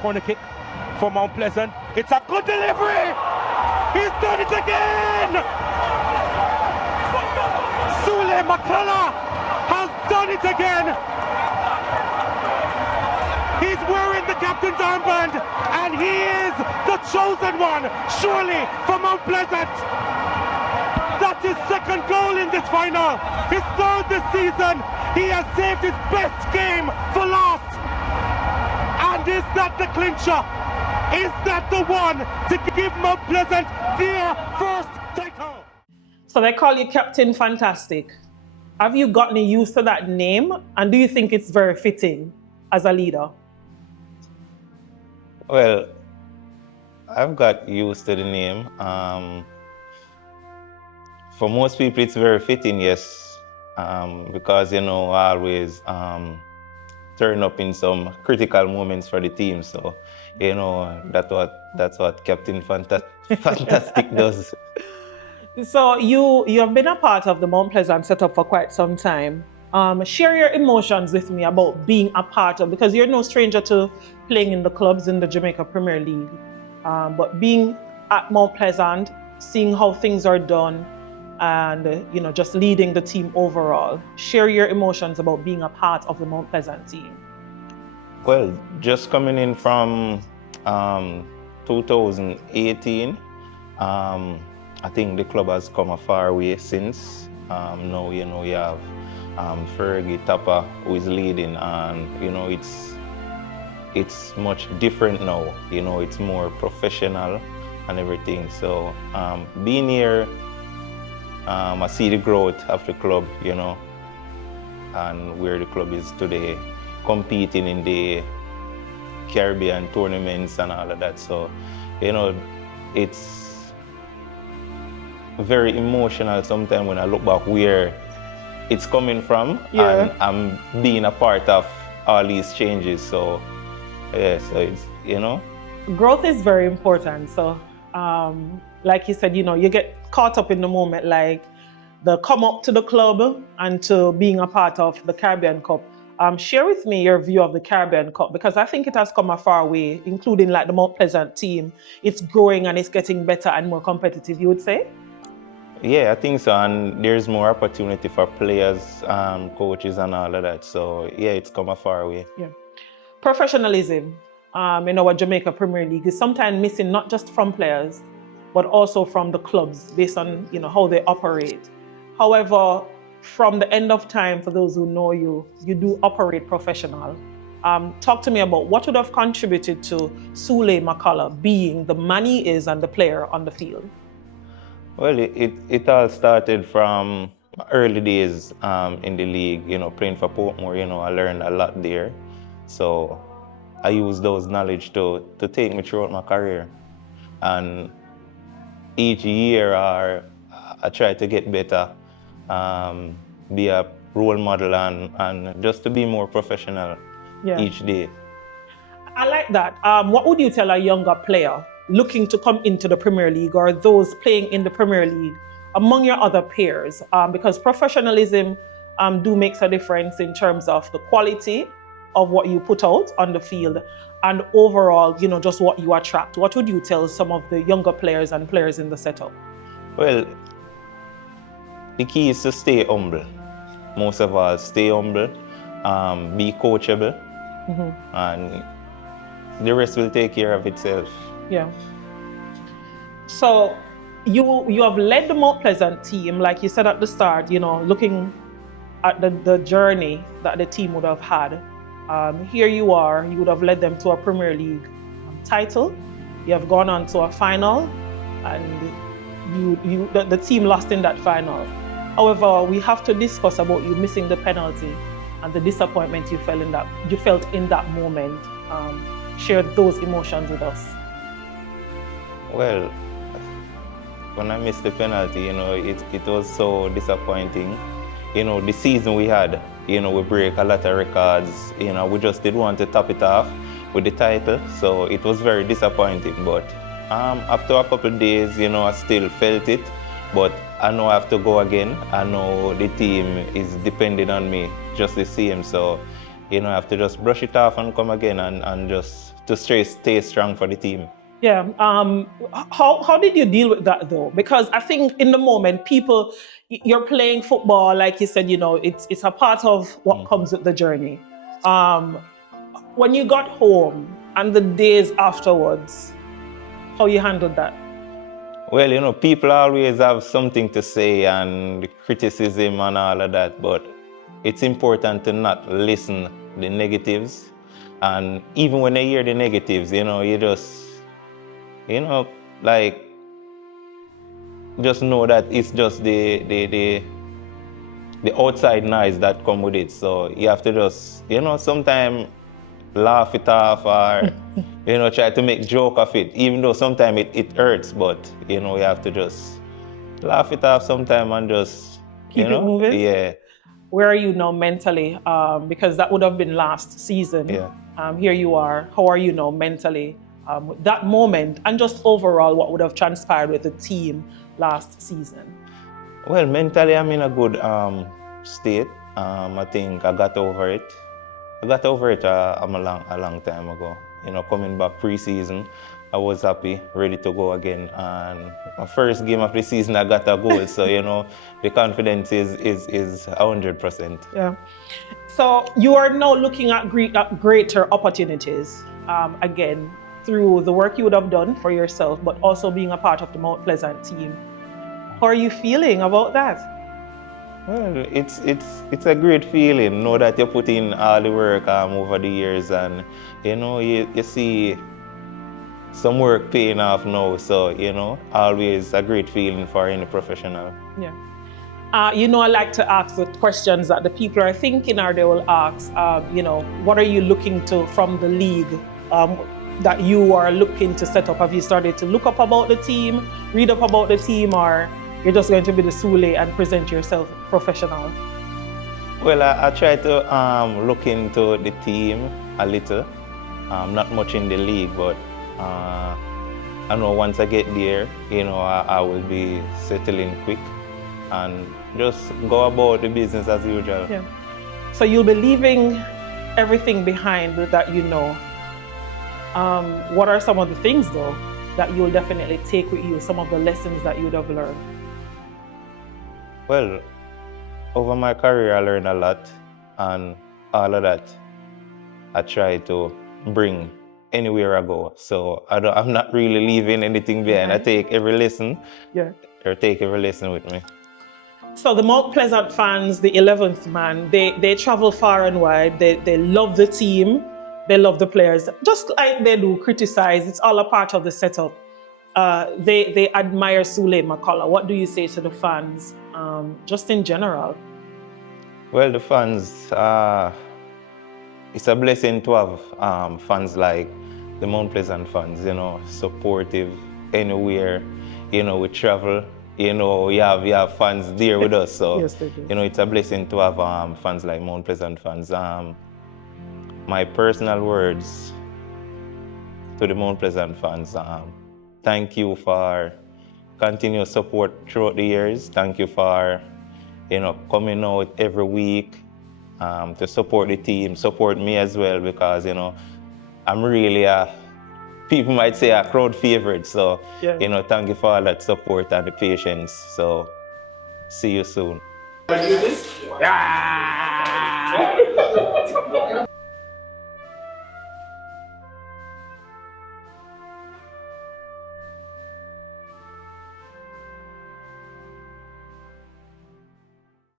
corner kick for Mount Pleasant. It's a good delivery. He's done it again. Sue-Lae McCalla has done it again. He's wearing the captain's armband, and he is the chosen one, surely, for Mount Pleasant. That's his second goal in this final, his third this season. He has saved his best game for last. And is that the clincher? Is that the one to give Mount Pleasant their first title? So they call you Captain Fantastic. Have you gotten used to that name? And do you think it's very fitting as a leader? Well, I've got used to the name. For most people, it's very fitting, yes, because, you know, I always turn up in some critical moments for the team. So, you know, that's what Captain Fantastic does. So you have been a part of the Mount Pleasant setup for quite some time. Share your emotions with me about being a part of, because you're no stranger to playing in the clubs in the Jamaica Premier League, but being at Mount Pleasant, seeing how things are done, and you know, just leading the team overall. Share your emotions about being a part of the Mount Pleasant team. Well, just coming in from 2018, I think the club has come a far way since. Now, you know, you have Fergie Tapper who is leading, and you know, it's much different now. You know, it's more professional and everything. So being here, I see the growth of the club, you know, and where the club is today, competing in the Caribbean tournaments and all of that. So, you know, it's very emotional sometimes when I look back where it's coming from, and I'm being a part of all these changes. So, yeah, so it's, you know. Growth is very important. So, like you said, you know, you get caught up in the moment, like the come up to the club and to being a part of the Caribbean Cup. Share with me your view of the Caribbean Cup, because I think it has come a far way, including like the Mount Pleasant team. It's growing and it's getting better and more competitive, you would say? Yeah, I think so, and there's more opportunity for players, coaches and all of that. So yeah, it's come a far way. Yeah. Professionalism in our Jamaica Premier League is sometimes missing, not just from players, but also from the clubs based on, you know, how they operate. However, from the end of time, for those who know you, you do operate professional. Talk to me about what would have contributed to Sue-Lae McCalla being the man he is and the player on the field. Well, it all started from early days in the league, you know, playing for Portmore. You know, I learned a lot there. So I used those knowledge to take me throughout my career. And each year I try to get better, be a role model and just to be more professional each day. I like that. What would you tell a younger player looking to come into the Premier League, or those playing in the Premier League among your other peers? Because professionalism do makes a difference in terms of the quality of what you put out on the field and overall, you know, just what you attract. What would you tell some of the younger players and players in the setup? Well, the key is to stay humble. Most of all, stay humble, be coachable, and the rest will take care of itself. Yeah. So you have led the Mount Pleasant team, like you said at the start, you know, looking at the journey that the team would have had. Here you are, you would have led them to a Premier League title. You have gone on to a final, and the team lost in that final. However, we have to discuss about you missing the penalty and the disappointment you felt in that moment. Share those emotions with us. Well, when I missed the penalty, you know, it was so disappointing. You know, the season we had, you know, we break a lot of records. You know, we just did want to top it off with the title, so it was very disappointing. But after a couple of days, you know, I still felt it. But I know I have to go again. I know the team is depending on me just the same. So, you know, I have to just brush it off and come again and just to stay strong for the team. Yeah. How did you deal with that though? Because I think in the moment, people, you're playing football, like you said, it's a part of what comes with the journey. When you got home and the days afterwards, how you handled that? Well, people always have something to say and criticism and all of that, but it's important to not listen the negatives. And even when I hear the negatives, you just, like, just know that it's just the outside noise that come with it. So you have to just, sometimes laugh it off or, try to make joke of it, even though sometimes it hurts, but, you have to just laugh it off sometimes and just, keep it moving? Yeah. Where are you now mentally? Because that would have been last season. Yeah. Here you are. How are you now mentally? With that moment and just overall what would have transpired with the team last season? Well, mentally I'm in a good state. I think I got over it. I got over it a long time ago. Coming back pre-season, I was happy, ready to go again. And my first game of the season, I got a goal. So, the confidence is 100%. Yeah. So you are now looking at greater opportunities, again, through the work you would have done for yourself, but also being a part of the Mount Pleasant team. How are you feeling about that? Well, it's a great feeling. Know that you put in all the work over the years, and you see some work paying off now. So always a great feeling for any professional. Yeah. I like to ask the questions that the people are thinking, or they will ask, what are you looking to from the league that you are looking to set up? Have you started to look up about the team, read up about the team, or you're just going to be the Sue-Lae and present yourself professional? Well, I try to look into the team a little, not much in the league, but I know once I get there, I will be settling quick and just go about the business as usual. Yeah. So you'll be leaving everything behind that you know. What are some of the things though that you'll definitely take with you, some of the lessons that you would have learned? Well, over my career, I learned a lot, and all of that I try to bring anywhere I go. So I'm not really leaving anything behind. Okay. I take every lesson. Yeah. Or take every lesson with me. So the Mount Pleasant fans, the 11th man, they travel far and wide. They love the team. They love the players. Just like they do criticize, it's all a part of the setup. They admire Sue-Lae, McCalla. What do you say to the fans, just in general? Well, the fans, it's a blessing to have fans like the Mount Pleasant fans, supportive anywhere, we travel, we have fans there with us. So, Yes, they do. It's a blessing to have fans like Mount Pleasant fans. My personal words to the Mount Pleasant fans, thank you for continuous support throughout the years. Thank you for, coming out every week to support the team, support me as well, because, I'm really people might say a crowd favorite. So, Yeah. Thank you for all that support and the patience. So, see you soon.